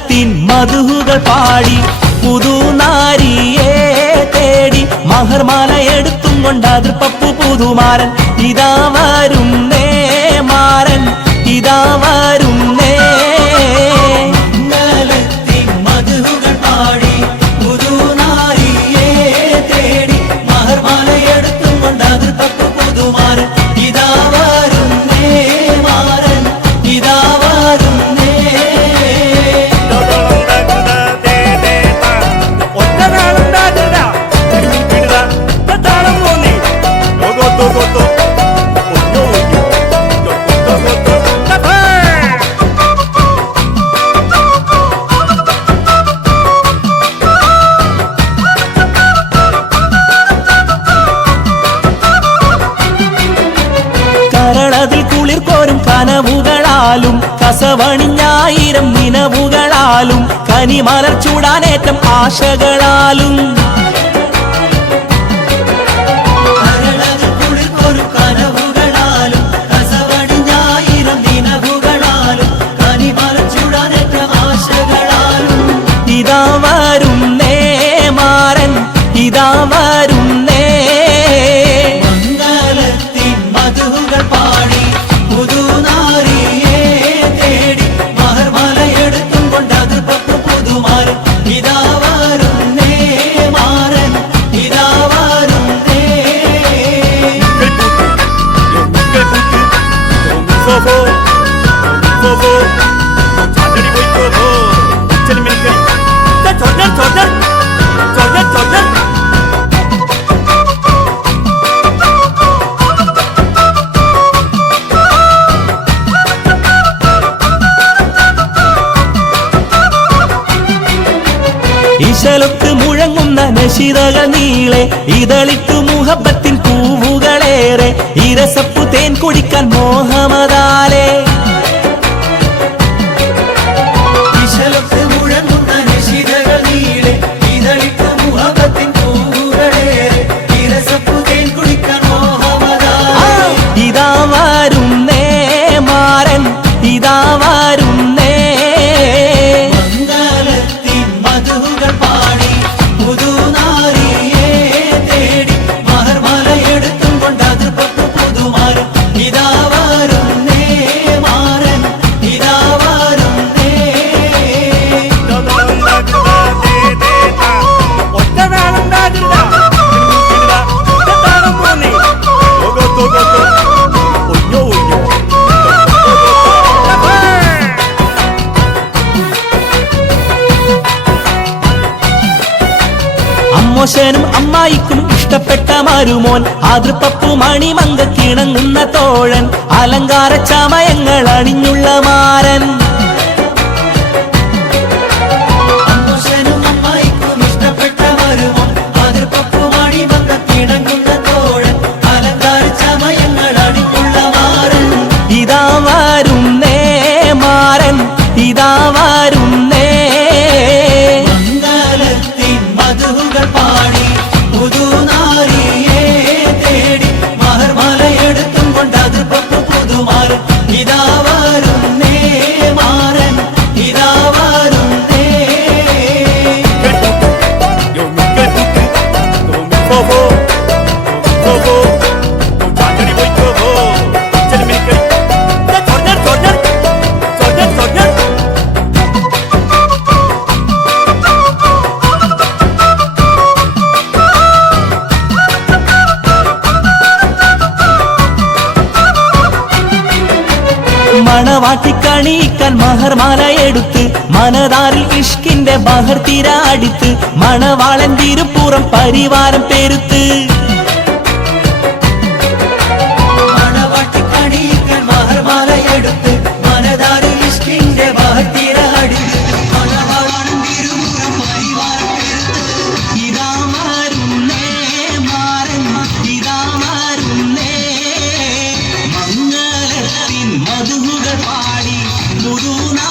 മംഗളത്തിൻ മധുകൾ പാടി പുതുനാരിയെ തേടി മഹർമാല എടുത്തും കൊണ്ട് അതിർപ്പപ്പു പുതുമാരൻ ഇതാ വരുന്നേ മാരൻ ഇതാ വരുന്നേ മംഗളത്തിൻ മധുകൾ പാടി പുതുനാരിയെ തേടി മഹർമാല എടുത്തും കൊണ്ട് അതിർപ്പപ്പു പുതുമാരൻ ഇതാ വരുന്നേ മാരൻ ഇതാ വരുന്നേ. കരളതിൽ കുളിർ കോരും കനവുകളാലും കസവണിഞ്ഞായിരം നിനവുകളാലും കനിമലർ ചൂടാനേറ്റം ആശകളാലും ഇതാ വരുന്നേ മാരൻ ഇതാ വരുന്നേ. മംഗളത്തിൻ മധുകൾ പാടി പുതുനാരിയെ തേടി മഹർമാല എടുത്തും കൊണ്ട് അതിർപ്പപ്പു പുതുമാരൻ ഇതാ വരുന്നേ മാരൻ ഇതാ വരുന്നേ. ഇശലൊത്ത് മുഴങ്ങുന്ന നശിതകൾ നീളെ ഇതളിട്ടു മുഹബത്തിൻ പൂവുകളേറെ ഇരസപ്പു തേൻ കുടിക്കാൻ മോഹമതാലേ ഇശലൊത്ത് മുഴങ്ങുന്ന നശിതകൾ നീളെ ഇതളിട്ടു മുഹബത്തിൻ പൂവുകളേറെ ഇരസപ്പു തേൻ കുടിക്കാൻ മോഹമതാലേ ഇതാ വരുന്നേ മാരൻ ഇതാ വരുന്നേ. മംഗളത്തിൻ മധുകൾ പാടി പുതുനാരിയെ തേടി മഹർമാല എടുത്തും കൊണ്ട് അതിർപ്പപ്പു പുതുമാരൻ ഇതാ വരുന്നേ മാരൻ ഇതാ വരുന്നേ. അമ്മോശനും അമ്മായിക്കും ഇഷ്ടപ്പെട്ട മരുമോൻ അതിർപ്പപ്പു മണിമങ്ക കിണങ്ങുന്ന തോഴൻ അലങ്കാര ചമയങ്ങൾ അണിഞ്ഞുള്ള മാരൻ അമ്മോശനും അമ്മായിക്കും ഇഷ്ടപ്പെട്ട മരുമോൻ അതിർപ്പപ്പു മണിമങ്ക കിണങ്ങുന്ന തോഴൻ അലങ്കാര ചമയങ്ങൾ അണിഞ്ഞുള്ള മാരൻ ഇതാ വരുന്നേ മാരൻ ഇതാ വരുന്നേ. മംഗളത്തിൻ മധുകൾ പാടി പുതുനാരിയെ തേടി മഹർമാല എടുത്തും കൊണ്ട് അതിർപ്പപ്പു പുതുമാരൻ ഇതാ വരുന്നേ മാരൻ ഇതാ വരുന്നേ. മണവാട്ടിക്കണിയിക്കാൻ മഹർമാല എടുത്ത് മനതാറിൽ ഇഷ്കിന്റെ ബഹർ തിര അടിത്ത് മണവാളൻ തിരുപ്പുറം പരിവാരം പെരുത്ത് മണവാട്ടിക്കണിയിക്കാൻ മഹർമാല എടുത്ത് മനതാറിൽ ഇഷ്കിന്റെ ബഹർ തിര അടിത്ത് മണവാളൻ തിരുപ്പുറം പരിവാരം പെരുത്ത് ഇതാ വരുന്നേ മാരൻ ഇതാ വരുന്നേ. മംഗളത്തിൻ മധുകൾ പാടി പുതുനാ